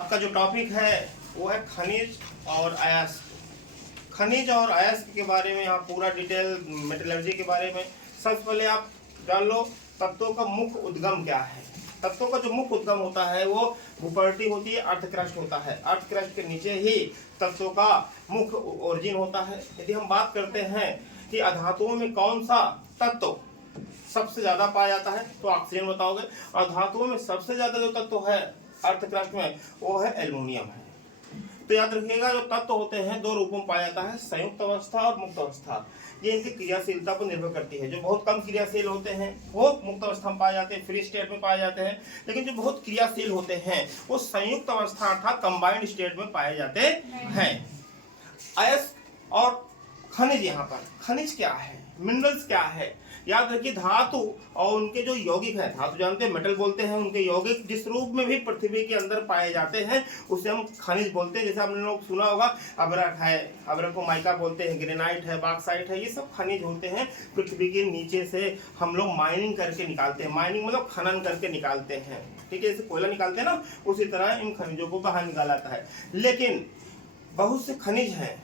आपका जो टॉपिक है वो है खनिज और अयस्क। खनिज और अयस्क के बारे में यहाँ पूरा डिटेल मेटलर्जी के बारे में। सबसे पहले आप जान लो तत्वों का मुख्य उद्गम क्या है। तत्वों का जो मुख्य उद्गम होता है वो भूपर्टी होती है, अर्थ क्रस्ट होता है। अर्थ क्रस्ट के नीचे ही तत्वों का मुख्य ओरिजिन होता है। यदि हम बात करते हैं कि अधातुओं में कौन सा तत्व सबसे ज्यादा पाया जाता है तो ऑक्सीजन बताओगे। और धातुओं में सबसे ज्यादा जो तत्व है अर्थ क्रस्ट में वो है एल्युमिनियम है। तो याद रखिएगा जो तत्व होते हैं दो रूपों में पाया जाता है, संयुक्त अवस्था और मुक्त अवस्था। ये इनकी क्रियाशीलता पर निर्भर करती है। जो बहुत कम क्रियाशील होते हैं वो मुक्त अवस्था में पाए जाते हैं, फ्री स्टेट में पाए जाते हैं। लेकिन जो बहुत क्रियाशील होते हैं वो संयुक्त अवस्था अर्थात कंबाइंड स्टेट में पाए जाते हैं। अयस्क और खनिज, यहाँ पर खनिज क्या है, मिनरल्स क्या है। याद रखिए धातु और उनके जो यौगिक है, धातु जानते हैं मेटल बोलते हैं, उनके यौगिक जिस रूप में भी पृथ्वी के अंदर पाए जाते हैं उसे हम खनिज बोलते हैं। जैसे आपने लोग सुना होगा अभ्रक है, अभ्रक को माइका बोलते हैं, ग्रेनाइट है, बॉक्साइट है, ये सब खनिज होते हैं। पृथ्वी के नीचे से हम लोग माइनिंग करके निकालते हैं। माइनिंग मतलब खनन करके निकालते हैं, ठीक है। जैसे कोयला निकालते हैं ना, उसी तरह इन खनिजों को बाहर निकाला जाता है। लेकिन बहुत से खनिज हैं,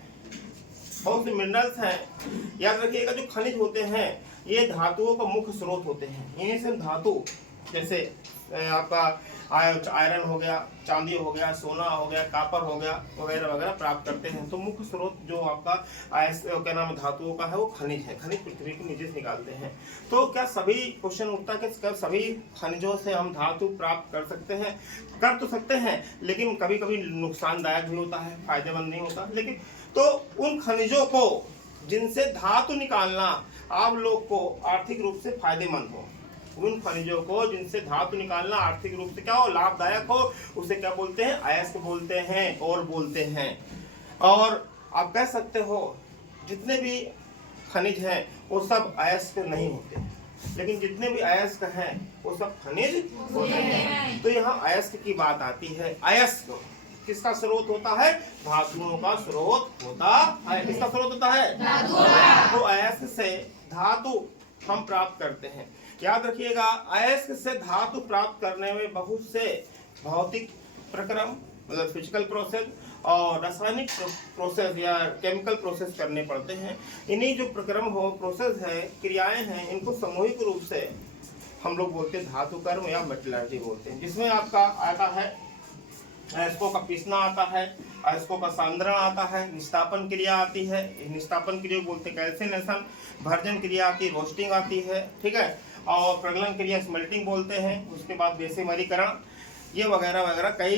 बहुत से मिनरल्स हैं। याद रखिएगा जो खनिज होते हैं ये धातुओं का मुख्य स्रोत होते हैं। इन्हीं से धातु जैसे आपका आयरन हो गया, चांदी हो गया, सोना हो गया, कापर हो गया वगैरह वगैरह प्राप्त करते हैं। तो मुख्य स्रोत जो आपका क्या नाम है धातुओं का है वो खनिज है। खनिज पृथ्वी के नीचे से निकालते हैं। तो क्या सभी क्वेश्चन उठता है कि क्या सभी खनिजों से हम धातु प्राप्त कर सकते हैं? कर तो सकते हैं, लेकिन कभी कभी नुकसानदायक भी होता है, फायदेमंद नहीं होता। लेकिन तो उन खनिजों को जिनसे धातु निकालना आप लोग को आर्थिक रूप से फायदेमंद हो, उन खनिजों को जिनसे धातु निकालना आर्थिक रूप से क्या हो, लाभदायक हो, उसे क्या बोलते हैं? अयस्क बोलते हैं और बोलते हैं। और आप कह सकते हो जितने भी खनिज हैं वो सब अयस्क नहीं होते, लेकिन जितने भी अयस्क हैं वो सब खनिज होते हैं। तो यहाँ अयस्क की बात आती है। अयस्क किसका स्रोत होता है? धातुओं का स्रोत होता है। किसका स्रोत होता है? धातु। तो अयस्क से धातु हम प्राप्त करते हैं। याद रखिएगा अयस्क से धातु प्राप्त करने में बहुत से भौतिक प्रक्रम मतलब फिजिकल प्रोसेस और रासायनिक प्रोसेस या केमिकल प्रोसेस करने पड़ते हैं। इन्हीं जो प्रक्रम हो, प्रोसेस है, क्रियाएं हैं, इनको सामूहिक रूप से हम लोग बोलते हैं धातु कर्म या मेटलर्जी बोलते हैं। जिसमें आपका आता है अयस्कों का पीसना आता है, अयस्कों का सांद्रण आता है, निस्तापन क्रिया आती है, निस्तापन क्रिया बोलते हैं कैल्सिनेशन, भर्जन क्रिया आती है, रोस्टिंग आती है, ठीक है। और प्रगलन क्रिया स्मेल्टिंग बोलते हैं। उसके बाद बेसिमरीकरण, ये वगैरह वगैरह कई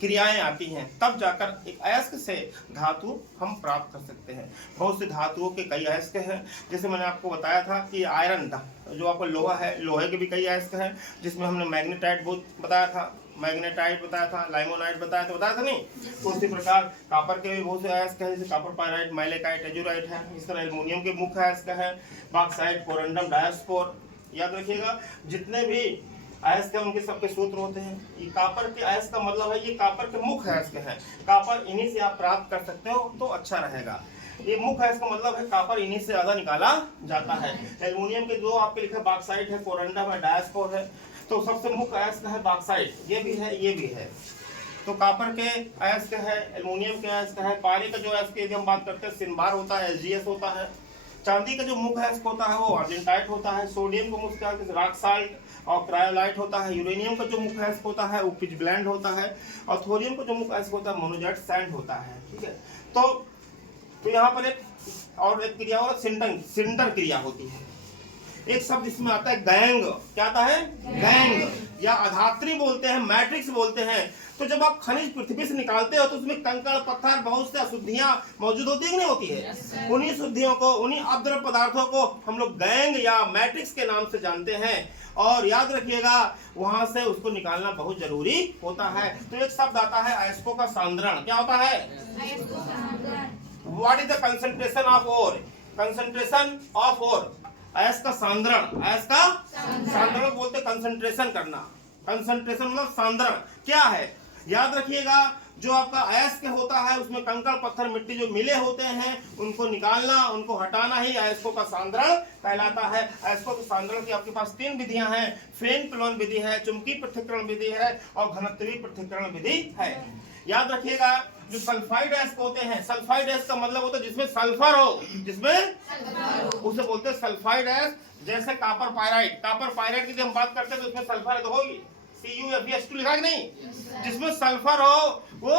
क्रियाएं आती हैं। तब जाकर एक अयस्क से धातु हम प्राप्त कर सकते हैं। बहुत से धातुओं के कई अयस्क हैं। जैसे मैंने आपको बताया था कि आयरन जो आपका लोहा है, लोहे के भी कई अयस्क हैं, जिसमें हमने मैग्नेटाइट बहुत बताया था, मैग्नेटाइट बताया था, लाइमोनाइट बताया था नहीं। तो उसी प्रकार कापर के भी बहुत से अयस्क हैं, जैसे कापर पायराइट, माइलेकाइट, एजुराइट है। इस तरह एल्युमिनियम के मुख्य अयस्क है बॉक्साइट, कोरंडम, डायस्पोर। याद रखिएगा जितने भी अयस्क है उनके सबके सूत्र होते हैं। ये कापर के अयस्क का मतलब है ये कापर के मुख्य अयस्क हैं। कापर इन्हीं से आप प्राप्त कर सकते हो तो अच्छा रहेगा। ये मुख्य अयस्क का मतलब है कापर इन्हीं से ज्यादा निकाला जाता है। एल्युमिनियम के दो आपके लिखा बॉक्साइट है, कोरंडम है, डायस्पोर है। तो सबसे मुख्य अयस्क है बॉक्साइट, ये भी है, ये भी है। तो कापर के अयस्क है, एल्युमिनियम के अयस्क है। पानी का जो अयस्क यदि हम बात करते हैं सिनबार होता है, एसजीएस होता है। चांदी का जो मुख्य अयस्क होता है वो अर्जेंटाइट होता है। सोडियम का मुख्य अयस्क रॉक साल्ट और क्रायोलाइट होता है। यूरेनियम का जो मुख्य अयस्क होता है वो पिचब्लेंड होता है। और थोरियम का जो मुख्य अयस्क होता है मोनोजाइट सैंड होता है, ठीक है। तो यहाँ पर एक और एक क्रिया और सिंटर क्रिया होती है। एक शब्द इसमें आता है गैंग। क्या आता है? गैंग या अधात्री बोलते हैं, मैट्रिक्स बोलते हैं। तो जब आप खनिज पृथ्वी से निकालते हो तो उसमें कंकड़ पत्थर बहुत से अशुद्धियां मौजूद होती है कि नहीं होती है? उन्हीं शुद्धियों को, उन्हीं अपद्रव पदार्थों को हम लोग गैंग या मैट्रिक्स के नाम से जानते हैं। और याद रखिएगा वहां से उसको निकालना बहुत जरूरी होता है। तो एक शब्द आता है अयस्कों का सांद्रण। क्या होता है? What is the concentration of ore? Concentration of ore, अयस्क का सांद्रण। अयस्क का सांद्रण बोलते कंसंट्रेशन करना। कंसंट्रेशन मतलब सांद्रण क्या है? याद रखिएगा जो आपका अयस्क होता है उसमें कंकड़ पत्थर मिट्टी जो मिले होते हैं उनको निकालना, उनको हटाना ही अयस्कों का सांद्रण कहलाता है। अयस्कों के सांद्रण की आपके पास 3 विधियां हैं, फेन प्लवन विधि है, चुंबकीय पृथक्करण विधि है और घनत्वीय पृथक्करण विधि है। याद रखिएगा जो सल्फाइड अयस्क होते हैं, सल्फाइड अयस्क का मतलब होता है जिसमें सल्फर हो, जिसमें उसे बोलते हैं सल्फाइड अयस्क। जैसे कॉपर पायराइड, कॉपर पायराइड की हम बात करते हैं तो उसमें सल्फर तो होगी, CuFeS2 लिखा है कि नहीं, जिसमें सल्फर हो वो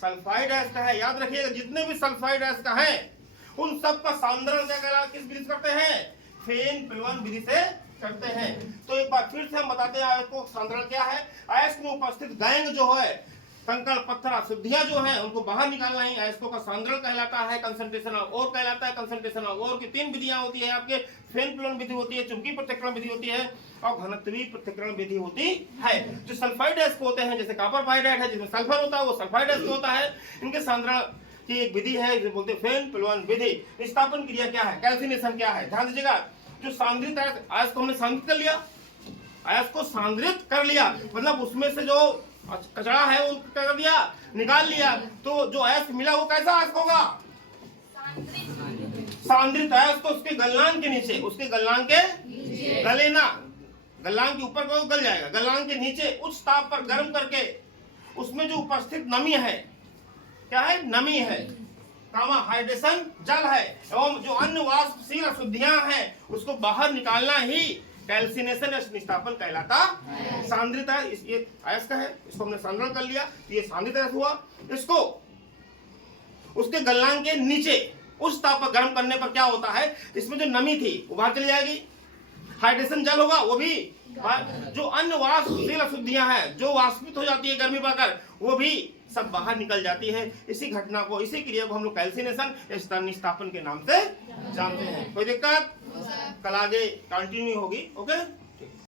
सल्फाइड अयस्क है। याद रखिएगा जितने भी सल्फाइड अयस्क हैं उन सब का सांद्रण क्या कहलाता है, किस विधि से करते हैं, फेन प्लवन विधि से करते हैं। तो एक बार फिर से हम बताते हैं अयस्कों का सांद्रण क्या है। अयस्क में उपस्थित गैंग जो है, कंकड़ पत्थर अशुद्धियां जो हैं उनको बाहर निकालना ही अयस्कों का सांद्रण कहलाता है। कंसंट्रेशन ऑफ ओर कहलाता है। कंसंट्रेशन ऑफ ओर की 3 विधियां होती है आपके, फेन प्लवन विधि होती है, चुंबकीय पृथक्करण विधि होती है और घनत्वीय पृथक्करण विधि होती है। जो सल्फाइड अयस्क होते हैं जैसे कॉपर पायराइड है जिसमें सल्फर होता है वो सल्फाइड अयस्क होता है। इनके सांद्रण की एक विधि है जिसे बोलते हैं फेन प्लवन विधि। निस्तापन क्रिया क्या है, कैल्सिनेशन क्या है, ध्यान दीजिएगा। जो सांद्रित अयस्क को हमने सांद्रित कर लिया, अयस्क को सांद्रित कर लिया मतलब उसमें से जो कचरा है वो क्या कर दिया, निकाल लिया। तो जो अयस्क मिला वो कैसा अयस्क होगा, सांद्रित अयस्क। तो उसके गलनांक के नीचे, उसके गलनांक के गले ना, गलनांक के ऊपर वो गल जाएगा, गलनांक के नीचे उच्च ताप पर गर्म करके उसमें जो उपस्थित नमी है, क्या है, नमी है, हाइड्रेशन जल है एवं जो अन्य वाष्पशील अशुद्धियां हैं उसको बाहर निकालना ही कैल्सिनेशन या निस्तापन कहलाता। सांद्रित ये अयस्क है, इसको हमने सांद्रण कर लिया, ये सांद्रित अयस्क हुआ। इसको उसके गलनांक के नीचे उस ताप पर गर्म करने पर क्या होता है, इसमें जो नमी थी वो बाहर चली जाएगी, हाइड्रेशन जल होगा वो भी, जो अन्य वाष्पशील अशुद्धियां हैं जो वाष्पित हो जाती है गर्मी पाकर वो भी सब बाहर निकल जाती है। इसी घटना को, इसी क्रिया को हम लोग कैल्सिनेशन या निस्तापन के नाम से जानते हैं। कोई दिक्कत, कल आगे कंटिन्यू होगी। ओके।